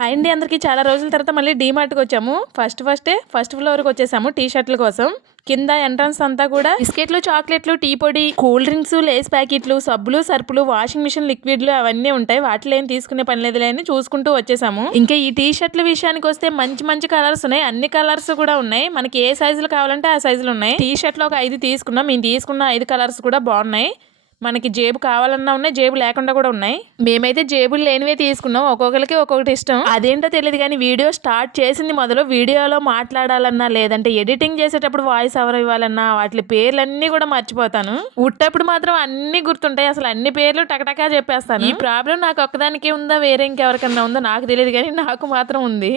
Hi అండి అందరికీ చాలా రోజుల తర్వాత మళ్ళీ డీమార్ట్కి వచ్చాము. ఫస్ట్ ఫస్టే ఫస్ట్ ఫ్లోర్కి వచ్చేసాము టీ షర్ట్ల కోసం. కింద ఎంట్రన్స్ అంతా కూడా బిస్కెట్లు చాక్లెట్లు టీ పొడి కూల్ డ్రింక్స్ లేస్ ప్యాకెట్లు సబ్బులు సర్పులు వాషింగ్ మిషన్ లిక్విడ్లు అవన్నీ ఉంటాయి. వాటిలో ఏం తీసుకునే పని లేదులే అని చూసుకుంటూ వచ్చేసాము. ఇంకా ఈ టీ షర్ట్ల విషయానికి వస్తే మంచి మంచి కలర్స్ ఉన్నాయి. అన్ని కలర్స్ కూడా ఉన్నాయి. మనకి ఏ సైజులు కావాలంటే ఆ సైజులు ఉన్నాయి. టీ షర్ట్లు ఒక ఐదు తీసుకున్నాం. మేము తీసుకున్న ఐదు కలర్స్ కూడా బాగున్నాయి. మనకి జేబు కావాలన్నా ఉన్నాయి జేబు లేకుండా కూడా ఉన్నాయి. మేమైతే జేబులు లేనివే తీసుకున్నాం. ఒక్కొక్కరికి ఒక్కొక్కటి ఇష్టం. అదేంటో తెలియదు కానీ వీడియో స్టార్ట్ చేసింది మొదలు వీడియోలో మాట్లాడాలన్నా లేదంటే ఎడిటింగ్ చేసేటప్పుడు వాయిస్ ఎవరు ఇవ్వాలన్నా వాటి పేర్లన్నీ కూడా మర్చిపోతాను. ఉట్టప్పుడు మాత్రం అన్ని గుర్తుంటాయి. అసలు అన్ని పేర్లు టకటకా చెప్పేస్తాను. ఈ ప్రాబ్లం నాకు ఒక్కదానికే ఉందా వేరే ఇంకెవరికన్నా ఉందో నాకు తెలియదు కానీ నాకు మాత్రం ఉంది.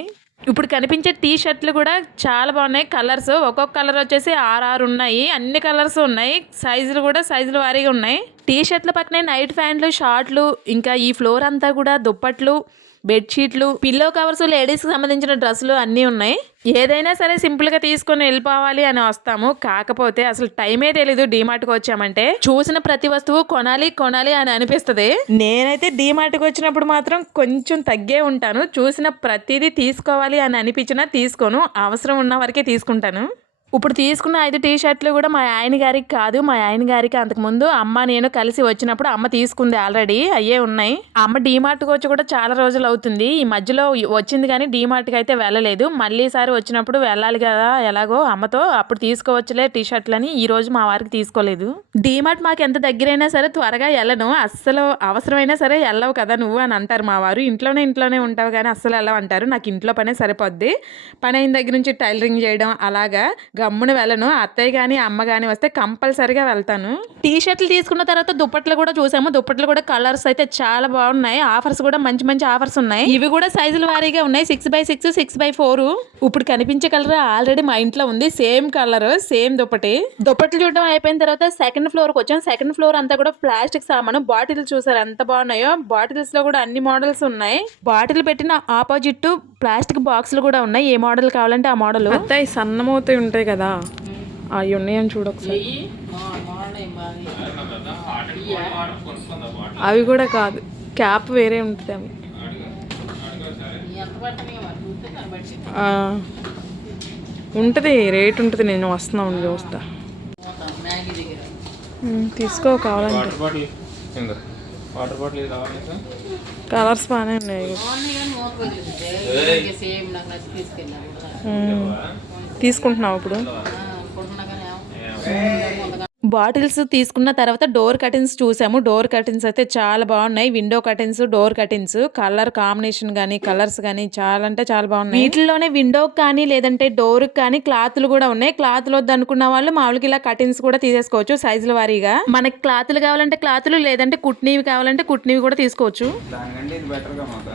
ఇప్పుడు కనిపించే టీ షర్ట్లు కూడా చాలా బాగున్నాయి. కలర్స్ ఒక్కొక్క కలర్ వచ్చేసి ఆరు ఆరు ఉన్నాయి. అన్ని కలర్స్ ఉన్నాయి. సైజులు కూడా సైజులు వారీగా ఉన్నాయి. టీ షర్ట్ల పక్కనే నైట్ ఫ్యాంట్లు షార్ట్లు ఇంకా ఈ ఫ్లోర్ అంతా కూడా దుప్పట్లు బెడ్షీట్లు పిల్లో కవర్స్ లేడీస్కి సంబంధించిన డ్రెస్సులు అన్నీ ఉన్నాయి. ఏదైనా సరే సింపుల్గా తీసుకొని వెళ్ళిపోవాలి అని వస్తాము. కాకపోతే అసలు టైమే తెలీదు డీమార్ట్కి వచ్చామంటే. చూసిన ప్రతి వస్తువు కొనాలి కొనాలి అని అనిపిస్తుంది. నేనైతే డీమార్ట్కి వచ్చినప్పుడు మాత్రం కొంచెం తగ్గే ఉంటాను. చూసిన ప్రతిదీ తీసుకోవాలి అని అనిపించినా తీసుకోను. అవసరం ఉన్న వరకే తీసుకుంటాను. ఇప్పుడు తీసుకున్న ఐదు టీ షర్ట్లు కూడా మా ఆయన గారికి కాదు. మా ఆయన గారికి అంతకుముందు అమ్మ నేను కలిసి వచ్చినప్పుడు అమ్మ తీసుకుంది ఆల్రెడీ అయ్యే ఉన్నాయి. అమ్మ డీమార్ట్కి వచ్చి కూడా చాలా రోజులు అవుతుంది. ఈ మధ్యలో వచ్చింది కానీ డీమార్ట్కి అయితే వెళ్ళలేదు. మళ్ళీ సారి వచ్చినప్పుడు వెళ్ళాలి కదా ఎలాగో అమ్మతో. అప్పుడు తీసుకోవచ్చులే టీ షర్ట్లని ఈ రోజు మా వారికి తీసుకోలేదు. డీమార్ట్ మాకు ఎంత దగ్గరైనా సరే త్వరగా వెళ్ళను. అస్సలు అవసరమైనా సరే వెళ్ళవు కదా నువ్వు అని అంటారు మా వారు. ఇంట్లోనే ఇంట్లోనే ఉంటావు కానీ అస్సలు వెళ్ళవు అంటారు. నాకు ఇంట్లో పనే సరిపోద్ది. పని అయిన దగ్గర నుంచి టైలరింగ్ చేయడం అలాగా. గమ్మున వెళ్ళను అత్తయ్య కానీ అమ్మ కానీ వస్తే కంపల్సరిగా వెళ్తాను. టీ షర్ట్లు తీసుకున్న తర్వాత దుప్పట్లు కూడా చూసాము. దుప్పట్లు కూడా కలర్స్ అయితే చాలా బాగున్నాయి. ఆఫర్స్ కూడా మంచి మంచి ఆఫర్స్ ఉన్నాయి. ఇవి కూడా సైజుల వారీగా ఉన్నాయి. Six by six six by four. ఇప్పుడు కనిపించే కలర్ ఆల్రెడీ మా ఇంట్లో ఉంది. సేమ్ కలర్ సేమ్ దుప్పటి. దుప్పట్లు చూడడం అయిపోయిన తర్వాత సెకండ్ ఫ్లోర్కి వచ్చాం. సెకండ్ ఫ్లోర్ అంతా కూడా ప్లాస్టిక్ సామాను. బాటిల్ చూసారు ఎంత బాగున్నాయో? బాటిల్స్లో కూడా అన్ని మోడల్స్ ఉన్నాయి. బాటిల్ పెట్టిన ఆపోజిట్ ప్లాస్టిక్ బాక్సులు కూడా ఉన్నాయి. ఏ మోడల్ కావాలంటే ఆ మోడల్. అత్తాయి సన్నమవుతాయి ఉంటాయి కదా అవి ఉన్నాయని చూడొకసారి అవి కూడా కాదు. క్యాప్ వేరే ఉంటుంది అవి. ఆ. ఉంటుంది రేట్ ఉంటుంది నేను వస్తున్నా ఉండి చూస్తా. తీసుకో కావాలంటే. Water bottle? కలర్స్ బాగానే ఉన్నాయి. తీసుకుంటున్నావు ఇప్పుడు? బాటిల్స్ తీసుకున్న తర్వాత డోర్ కర్టన్స్ చూసాము. డోర్ కర్టన్స్ అయితే చాలా బాగున్నాయి. Window curtains door curtains colour combination కానీ కలర్స్ కానీ చాలా అంటే చాలా బాగున్నాయి. వీటిలోనే విండో కానీ లేదంటే డోర్ కానీ క్లాత్లు కూడా ఉన్నాయి. క్లాత్లు వద్దు అనుకున్న వాళ్ళు మామూలుగా ఇలా కర్టన్స్ కూడా తీసేసుకోవచ్చు సైజుల వారీగా. మనకి క్లాత్లు కావాలంటే క్లాత్లు లేదంటే కుట్నీవి కావాలంటే కుట్నీవి కూడా తీసుకోవచ్చు. దానికంటే ఇది బెటర్గా మాకు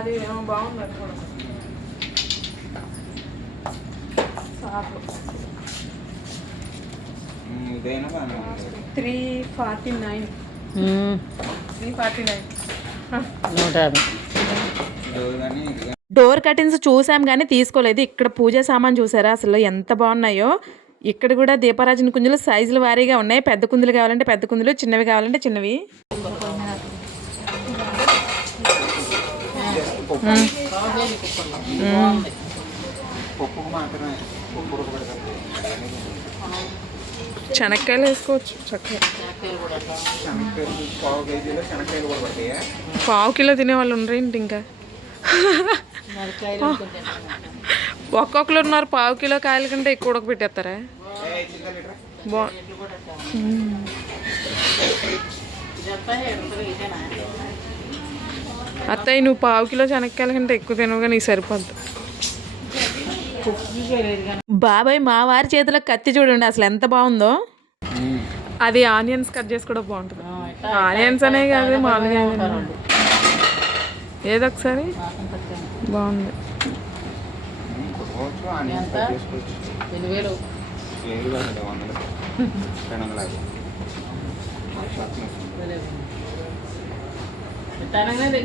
అది బాగుంది ఇదైనా బాగానే ఉంది three forty nine three forty nine నూట యాభై ఇది కానీ ఇది కానీ డోర్ కర్టన్స్ చూసాం కానీ తీసుకోలేదు. ఇక్కడ పూజ సామాన్ చూసారా? అసలు ఎంత బాగున్నాయో. ఇక్కడ కూడా దీపారాజన కుంజులు సైజుల వారీగా ఉన్నాయి. పెద్ద కుందులు కావాలంటే పెద్ద కుందులు చిన్నవి కావాలంటే చిన్నవి. పప్పుకు మాత్రమే పప్పు. ఉడకబెడతారు శనక్కాయలు వేసుకోవచ్చు చక్కగా. పావు కిలో తినే వాళ్ళు ఉండరేంటి ఇంకా? ఒక్కొక్కరు ఉన్నారు పావు కిలో కాయల కంటే ఎక్కువ ఉడకబెట్టేస్తారా? లీటర్ బా అత్తయ్య నువ్వు పావు కిలో శనక్కాయల కంటే ఎక్కువ తినవుగా నీకు సరిపోద్ది. బాబాయ్ మా వారి చేతిలో కత్తి చూడండి అసలు ఎంత బాగుందో. అది ఆనియన్స్ కట్ చేసి కూడా బాగుంటుంది. ఆనియన్స్ అనే కాదు మామూలుగా బాగుంది. ఏది వందల యాభై తనగానే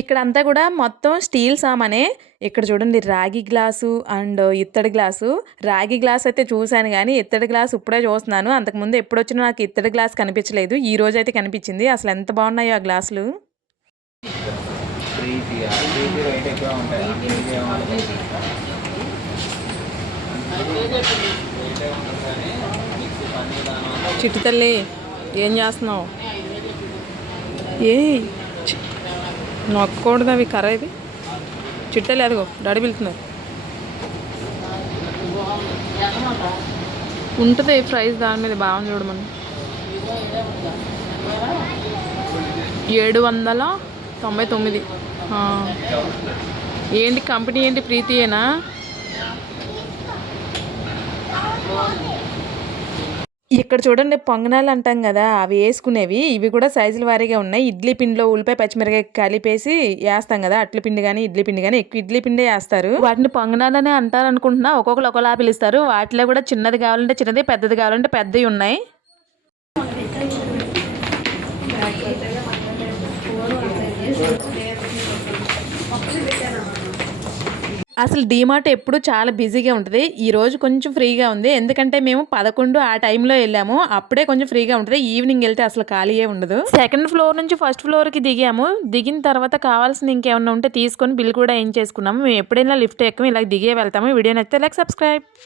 ఇక్కడంతా కూడా మొత్తం స్టీల్ సామానే. ఇక్కడ చూడండి రాగి గ్లాసు అండ్ ఇత్తడి గ్లాసు. రాగి గ్లాస్ అయితే చూశాను కానీ ఇత్తడి గ్లాస్ ఇప్పుడే చూస్తున్నాను. అంతకుముందు ఎప్పుడు వచ్చినా నాకు ఇత్తడి గ్లాస్ కనిపించలేదు. ఈ రోజు అయితే కనిపించింది. అసలు ఎంత బాగున్నాయో ఆ గ్లాసులు. ఉంటాయి ప్రీతి ఏమంటుంది రేటే ఉంటుంది కానీ మిక్సీ పని విధానం చిట్టి తల్లి ఏం చేస్తున్నావు? ఏ నొక్కకూడదు అవి కర్ర ఇది. చిట్టలు అదిగో డాడీ పిలుతున్నారు. ఉంటుంది ప్రైస్ దాని మీద బాగా చూడమని. ఏడు వందల తొంభై తొమ్మిది. ఏంటి కంపెనీ ఏంటి ప్రీతియేనా ఇక్కడ చూడండి పొంగనాలు అంటాం కదా అవి వేసుకునేవి. ఇవి కూడా సైజుల వారీగా ఉన్నాయి. ఇడ్లీ పిండిలో ఉల్లిపాయ పచ్చిమిరకాయ కలిపేసి వేస్తాం కదా అట్ల పిండి కానీ ఇడ్లీ పిండి కానీ ఎక్కువ ఇడ్లీ పిండి వేస్తారు. వాటిని పొంగనాలనే అంటారు అనుకుంటున్నా ఒక్కొక్కరు ఒకలా పిలుస్తారు. వాటిలో కూడా చిన్నది కావాలంటే చిన్నది పెద్దది కావాలంటే పెద్దవి ఉన్నాయి. అసలు డీమార్ట్ ఎప్పుడు చాలా బిజీగా ఉంటుంది. ఈ రోజు కొంచెం ఫ్రీగా ఉంది. ఎందుకంటే మేము పదకొండు ఆ టైంలో వెళ్ళాము. అప్పుడే కొంచెం ఫ్రీగా ఉంటుంది. ఈవినింగ్ వెళ్తే అసలు ఖాళీయే ఉండదు. సెకండ్ ఫ్లోర్ నుంచి ఫస్ట్ ఫ్లోర్కి దిగాము. దిగిన తర్వాత కావాల్సిన ఇంకేమన్నా ఉంటే తీసుకొని బిల్ కూడా ఏం చేసుకున్నాము. మేము ఎప్పుడైనా లిఫ్ట్ ఎక్కము. ఇలా దిగే వెళ్తాము. వీడియో నచ్చితే లైక్ సబ్స్క్రైబ్.